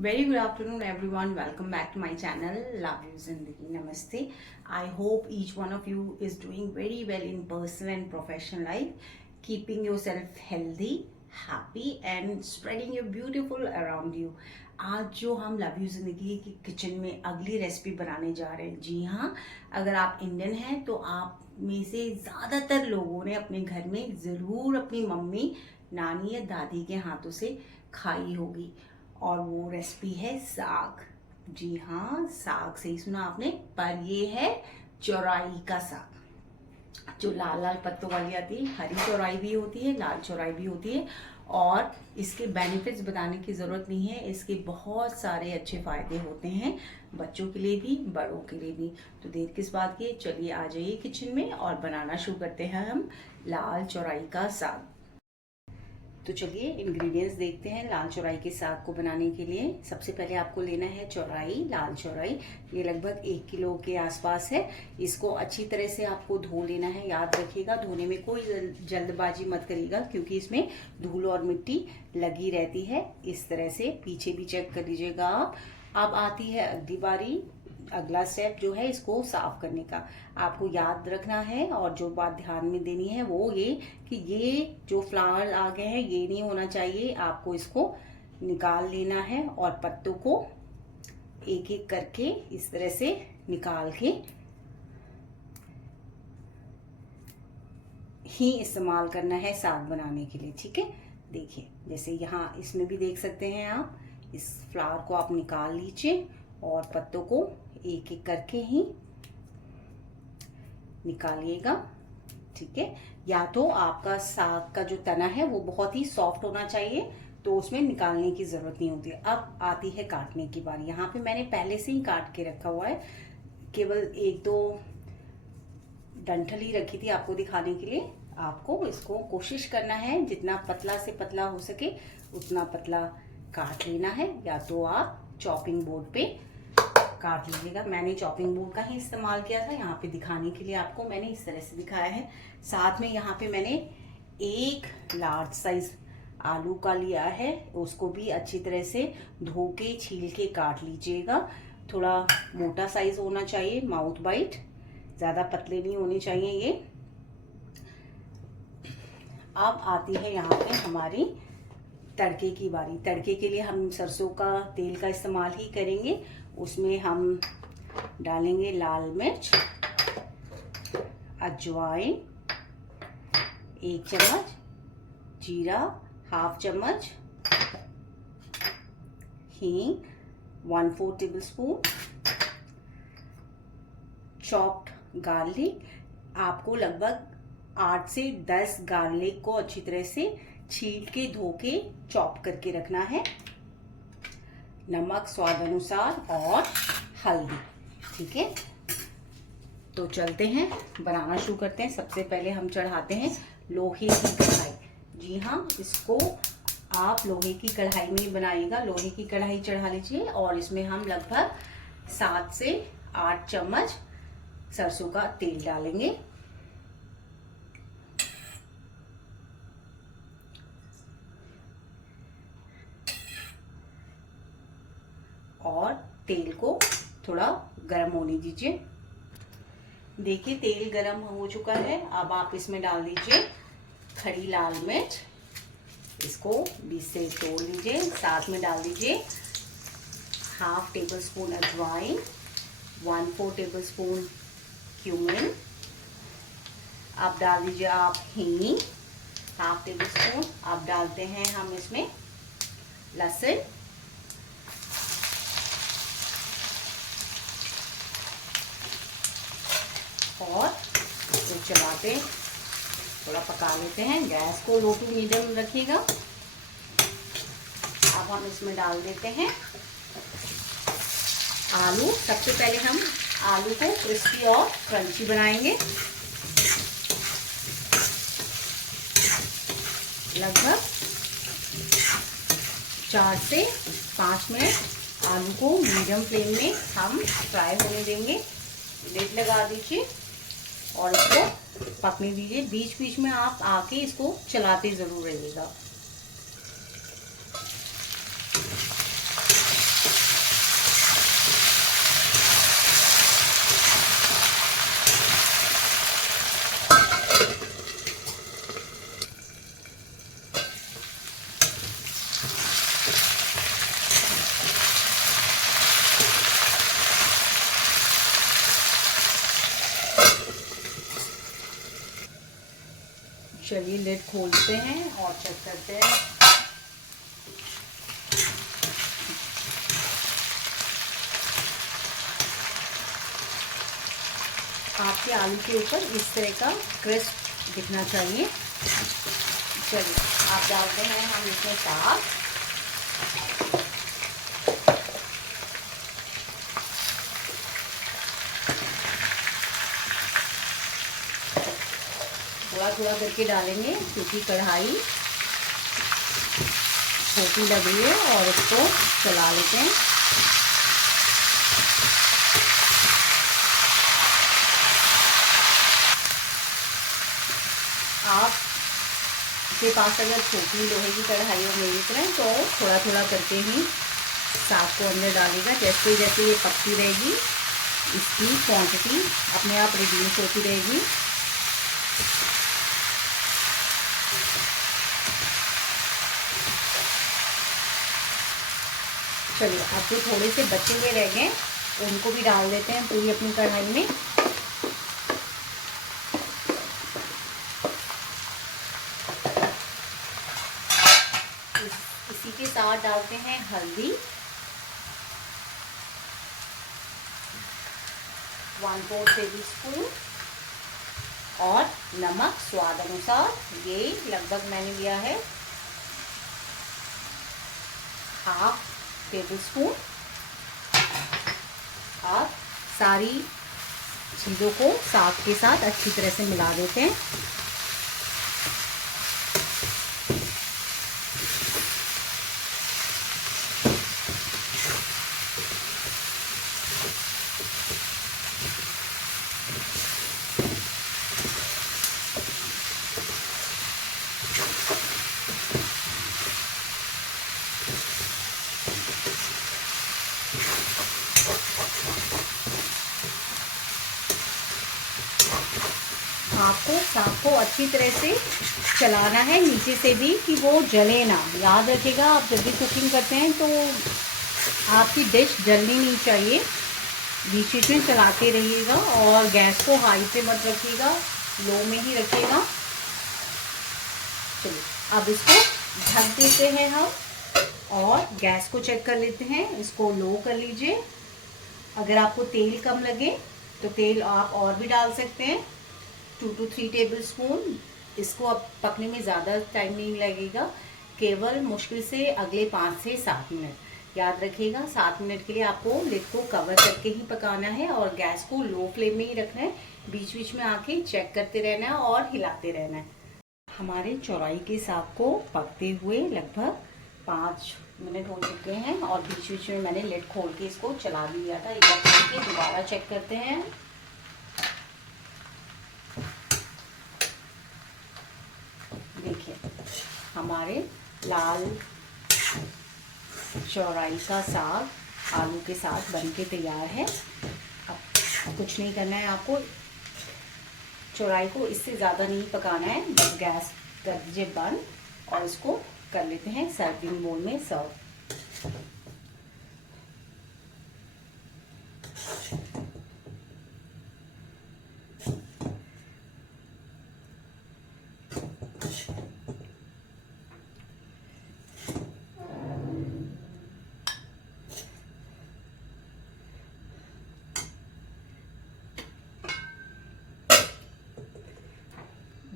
Very good afternoon, everyone. Welcome back to my channel, Love You Zindagi. Namaste. I hope each one of you is doing very well in personal and professional life, keeping yourself healthy, happy, and spreading your beautiful around you. आज जो हम love you ज़िंदगी की kitchen में अगली recipe बनाने जा रहे हैं, जी हाँ, अगर आप इंडियन हैं तो आप में से ज़्यादातर लोगों ने अपने घर में ज़रूर अपनी मम्मी, नानी या दादी के हाथों से खाई होगी। और वो रेसिपी है साग। जी हाँ, साग सही सुना आपने, पर ये है चौराई का साग। जो लाल लाल पत्तों वाली आती है, हरी चौराई भी होती है, लाल चौराई भी होती है। और इसके बेनिफिट्स बताने की ज़रूरत नहीं है, इसके बहुत सारे अच्छे फ़ायदे होते हैं, बच्चों के लिए भी, बड़ों के लिए भी। तो देर किस बात की, चलिए आ जाइए किचन में और बनाना शुरू करते हैं हम लाल चौराई का साग। तो चलिए इंग्रेडिएंट्स देखते हैं लाल चौराई के साग को बनाने के लिए। सबसे पहले आपको लेना है चौराई, लाल चौराई। ये लगभग 1 किलो के आसपास है। इसको अच्छी तरह से आपको धो लेना है। याद रखिएगा, धोने में कोई जल्दबाजी मत करिएगा, क्योंकि इसमें धूल और मिट्टी लगी रहती है। इस तरह से पीछे भी चेक कर लीजिएगा आप। अब आती है अगली बारी, अगला स्टेप जो है इसको साफ करने का। आपको याद रखना है और जो बात ध्यान में देनी है वो ये कि ये जो फ्लावर आ गए हैं ये नहीं होना चाहिए। आपको इसको निकाल लेना है और पत्तों को एक एक करके इस तरह से निकाल के ही इस्तेमाल करना है साग बनाने के लिए। ठीक है, देखिए जैसे यहाँ इसमें भी देख सकते हैं आप। इस फ्लावर को आप निकाल लीजिए और पत्तों को एक एक करके ही निकालिएगा। ठीक है, या तो आपका साग का जो तना है वो बहुत ही सॉफ्ट होना चाहिए, तो उसमें निकालने की जरूरत नहीं होती। अब आती है काटने की बारी। यहाँ पे मैंने पहले से ही काट के रखा हुआ है, केवल 1-2 डंठल ही रखी थी आपको दिखाने के लिए। आपको इसको कोशिश करना है जितना पतला से पतला हो सके उतना पतला काट लेना है, या तो आप चॉपिंग बोर्ड पे काट लीजिएगा। मैंने चॉपिंग बोर्ड का ही इस्तेमाल किया था, यहाँ पे दिखाने के लिए आपको मैंने इस तरह से दिखाया है। साथ में यहाँ पे मैंने एक लार्ज साइज आलू का लिया है, उसको भी अच्छी तरह से धो के छील के काट लीजिएगा। थोड़ा मोटा साइज होना चाहिए, माउथ बाइट, ज़्यादा पतले नहीं होने चाहिए ये। अब आती है यहाँ पे हमारी तड़के की बारी। तड़के के लिए हम सरसों का तेल का इस्तेमाल ही करेंगे। उसमें हम डालेंगे लाल मिर्च, अजवाइन 1 चम्मच, जीरा 1/2 चम्मच, हींग 1/4 टेबलस्पून, चॉप्ड गार्लिक। आपको लगभग 8 से 10 गार्लिक को अच्छी तरह से छील के धो के चॉप करके रखना है। नमक स्वाद अनुसार और हल्दी। ठीक है, तो चलते हैं बनाना शुरू करते हैं। सबसे पहले हम चढ़ाते हैं लोहे की कढ़ाई। जी हाँ, इसको आप लोहे की कढ़ाई में बनाइएगा। लोहे की कढ़ाई चढ़ा लीजिए और इसमें हम लगभग 7 से 8 चम्मच सरसों का तेल डालेंगे। और तेल को थोड़ा गर्म होने दीजिए। देखिए तेल गर्म हो चुका है। अब आप इसमें डाल दीजिए खड़ी लाल मिर्च, इसको बीच से तोड़ लीजिए। साथ में डाल दीजिए 1/2 टेबलस्पून अजवाइन, 1/4 टेबलस्पून क्यूमिन। अब डाल दीजिए आप हींग 1/2 टेबलस्पून। अब डालते हैं हम इसमें लहसुन, और इसको चलाते थोड़ा पका लेते हैं। गैस को लो टू मीडियम रखिएगा। अब हम इसमें डाल देते हैं आलू। सबसे पहले हम आलू को क्रिस्पी और क्रंची बनाएंगे। लगभग 4 से 5 मिनट आलू को मीडियम फ्लेम में हम फ्राई होने देंगे। लिड लगा दीजिए और इसको पकने दीजिए। बीच बीच में आप आके इसको चलाते जरूर रहिएगा। चलिए लिड खोलते हैं और चेक करते हैं। आपके आलू के ऊपर इस तरह का क्रिस्प दिखना चाहिए। चलिए आप डालते हैं हम इसमें साग। थोड़ा थोड़ा करके डालेंगे क्योंकि कढ़ाई छोटी लग रही है और इसको चला लेते हैं। आपके पास अगर छोटी लोहे की कढ़ाई और नहीं करें तो थोड़ा थोड़ा करके ही साग को अंदर डालेगा। जैसे जैसे ये पकती रहेगी इसकी क्वांटिटी अपने आप रिड्यूस होती रहेगी। चलिए अब जो थोड़े से बचे हुए रह गए उनको भी डाल देते हैं पूरी अपनी कढ़ाई में। इसी के साथ डालते हैं हल्दी 1/4 टेबल स्पून और नमक स्वाद अनुसार। ये लगभग मैंने लिया है 1/2 टेबल स्पून। और सारी चीज़ों को साग के साथ अच्छी तरह से मिला देते हैं। आपको साग को अच्छी तरह से चलाना है नीचे से भी कि वो जले ना। याद रखिएगा आप जब भी कुकिंग करते हैं तो आपकी डिश जलनी नहीं चाहिए। बीच बीच में चलाते रहिएगा और गैस को हाई पे मत रखिएगा, लो में ही रखिएगा। चलिए अब इसको ढक देते हैं हम और गैस को चेक कर लेते हैं। इसको लो कर लीजिए। अगर आपको तेल कम लगे तो तेल आप और भी डाल सकते हैं 2 to 3 टेबल स्पून। इसको अब पकने में ज़्यादा टाइम नहीं लगेगा, केवल मुश्किल से अगले 5 से 7 मिनट। याद रखिएगा 7 मिनट के लिए आपको लिड को कवर करके ही पकाना है और गैस को लो फ्लेम में ही रखना है। बीच बीच में आके चेक करते रहना है और हिलाते रहना है। हमारे चौराई के साग को पकते हुए लगभग 5 मिनट हो चुके हैं और बीच बीच में मैंने लिड खोल के इसको चला दिया था। एक बार खोल के दोबारा चेक करते हैं। देखिए हमारे लाल चौराई का साग आलू के साथ बनके तैयार है। अब कुछ नहीं करना है आपको, चौराई को इससे ज़्यादा नहीं पकाना है, बस गैस कर दीजिए बंद और इसको कर लेते हैं सर्विंग बोल में सर्व।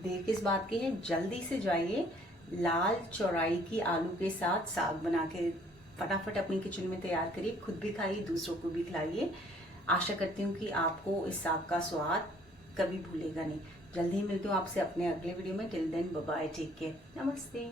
देर किस बात की है, जल्दी से जाइए लाल चौराई की आलू के साथ साग बना के फटाफट अपनी किचन में तैयार करिए। खुद भी खाइए, दूसरों को भी खिलाइए। आशा करती हूँ कि आपको इस साग का स्वाद कभी भूलेगा नहीं। जल्दी ही मिलती हूँ आपसे अपने अगले वीडियो में। Till then bye bye, take care, नमस्ते।